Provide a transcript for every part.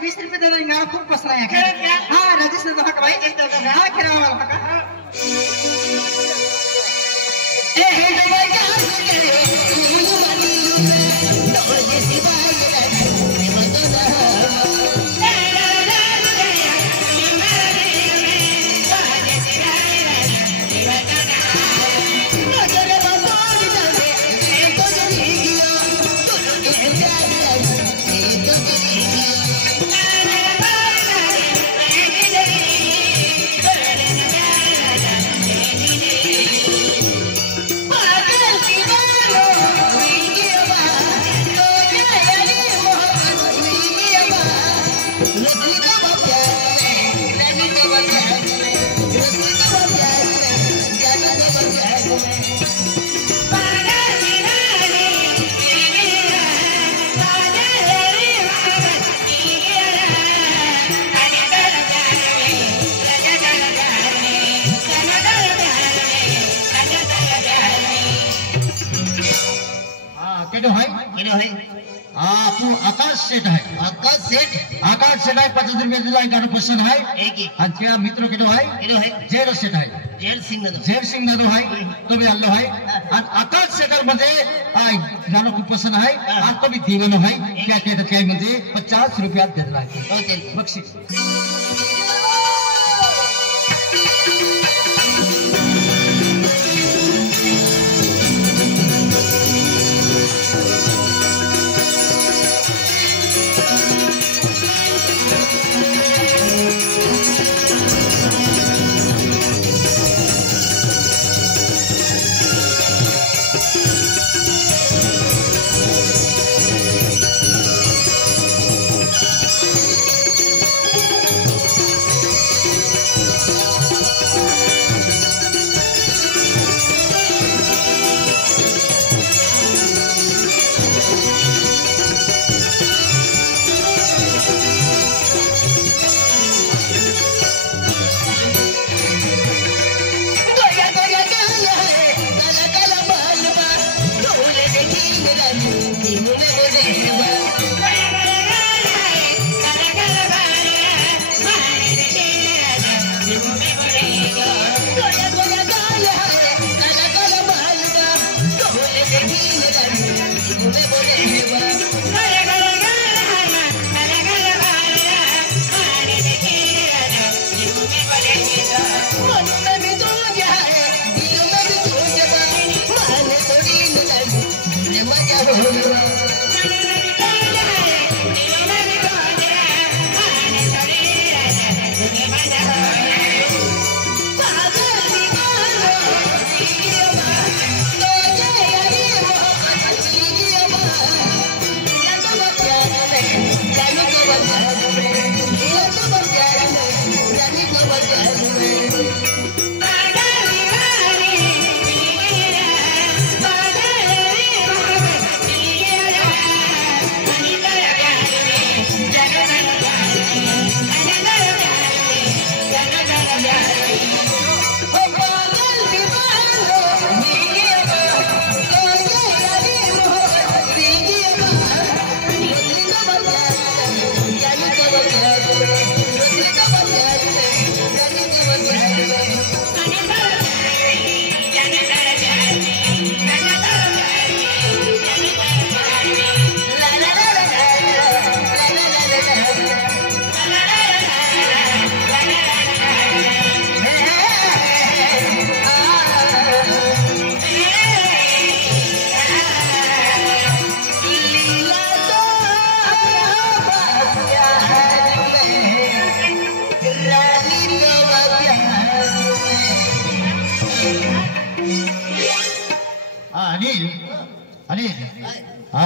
20 रुपये दे देंगे खूप पसरा है क्या? हाँ राजेश ने तो भाई हाँ किराया वाला का आकाश सेठ है 50 रुपये दिला गाना पसंद है अंतिया मित्रों के है जेर सेठ है जेर सिंह नदो है तो भी अल्लाह है आकाश सेठ मध्ये गाना खूप पसंद है आज तो भी दीवानो है क्या कहते क्या मध्ये 50 रुपया दिला है बक्षीस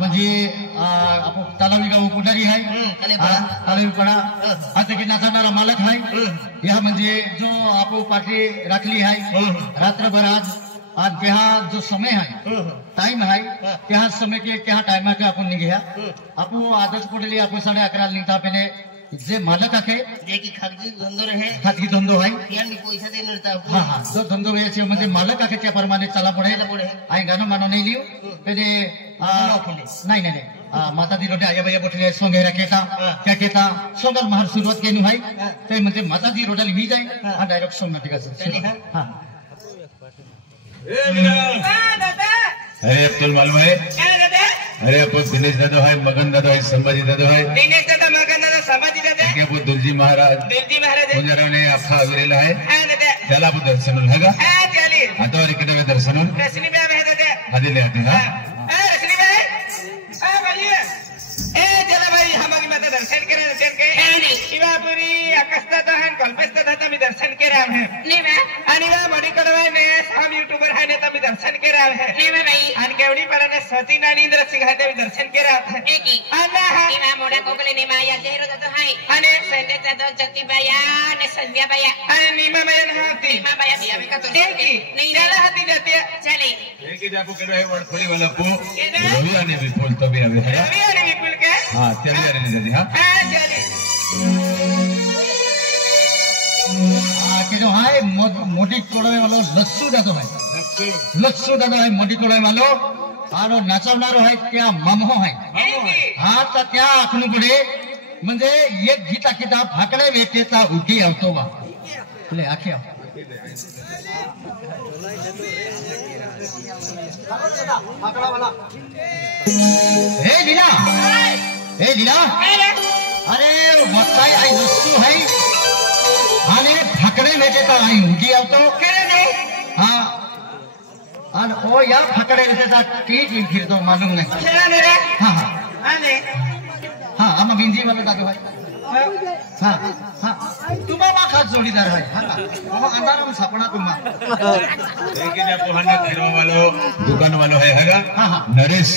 म्हणजे आपण तलावी गाव पुढारी आहे तलावी पडा आता की नाचणारा मालक आहे या म्हणजे जो आपण पाठी राखली आहे रात्रभर आज त्या जो समय है टाइम है त्या समय के त्या टाइम के आपण निघ्या आपण आदच पडली आपण 11:30 निघता पहिले जे मालक आहे जे की खाजगी धंदो रहे खाजगी धंदो आहे यांनी पैसा देणार हां हां जो धंदो याचे म्हणजे मालक आहे त्या प्रमाणे चला पडे आई गाणं मानो नाही लिहू ते नाही नाही माता दी रोडे आया भैया बोठले सोंगे रखेता क्या कहता सोंगल महर शुरुआत केनु भाई ते म्हणजे माता दी रोडली मी जाय हा डायरेक्ट सोंग नाटिका हां अरे अब्दुल मालूम है अरे अपन दिनेश दादा है मगन दादा है संभाजी दादा है दिनेश दादा मगन दादा संभाजी दादा क्या वो दुलजी महाराज मुजरा ने आखा आविरेला है त्याला आपण दर्शन लगा आता इकडे दर्शन रश्मी बाई आहे दादा आदिले आते हा रश्मी बाई बोलिए चला भाई हमारी माता दर्शन करा शिवापुरी अकस्ता दहन कल्पेस्ता दादा मी दर्शन केरा है आणि वा बडी कडवाने हम यूट्यूबर आहे ने मी दर्शन केरा है आणि केवडी पराने सतीन आणि इंद्र सिंह देवी दर्शन केरा है अल्लाह हा मोडा कोकले ने माया जेरो दादा हाय आणि संध्याचा तो जती बाया ने संध्या बाया आणि नीमा बाया हाती नीमा बाया बिया का तो देखी नहीं डाला हाती जाते चले एक ही जापू केलो है वडफळी वाला पो रवी आणि विपुल तो भी आवे है रवी आणि विपुल के हां त्याला रे दादी हां चले के जो है मोटी कोड़े वालो लस्सू दादो है लस्सू दादो है मोटी कोड़े वालो आरो नाचवणारो है त्या मामहो है हा तर त्या आखणू पुढे म्हणजे एक गीता किता फाकडे वेटेचा उठी आवतो वा ले आखे हे लीला अरे मक्काई आई लस्सू है आने फाकडे वेटेचा आई उठी आवतो हा आणि ओ या फाकडे वेटेचा टीट फिरतो मालूम नाही हां हां आम्हा बिंजी वाला दादो है हां तुम्हा खास जोडीदार है हां अंधाराम सापणा तुम्हा एक ही जापू हने फिरवा वालो दुकान वालो है हैगा हां नरेश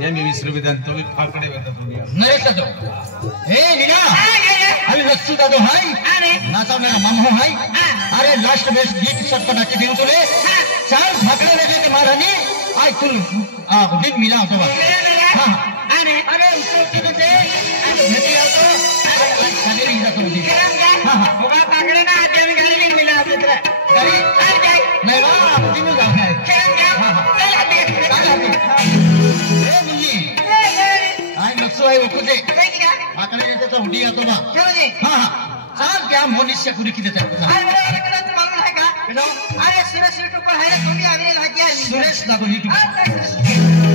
ये मी विश्वविद्यालय तो भी फाकडे वेटा तो नरेश दादो हे लीला अभी लस्सू दादो है नाचा मेरा मामहो है अरे लास्ट बेस्ट गीत सटपटा के दियो तुले चार फाकडे वेटे के महारानी आई तुल दिन मिला होतो बा हां अरे उसको किती भेटी आवतो खाली नाही जातो ती हां बघा फाकडे ना आधी मी गाडी मिला आपल्याला गाडी नाही बा दिन जाऊ आहे ए मुली आई नसो आहे ओकुते फाकडे येते तर उडी येतो बा हां चाल क्या मनुष्य कुरी किती देतात अरे सुरेश यूट्यूब पर है तुम्ही आवेल हा क्या सुरेश दादो यूट्यूब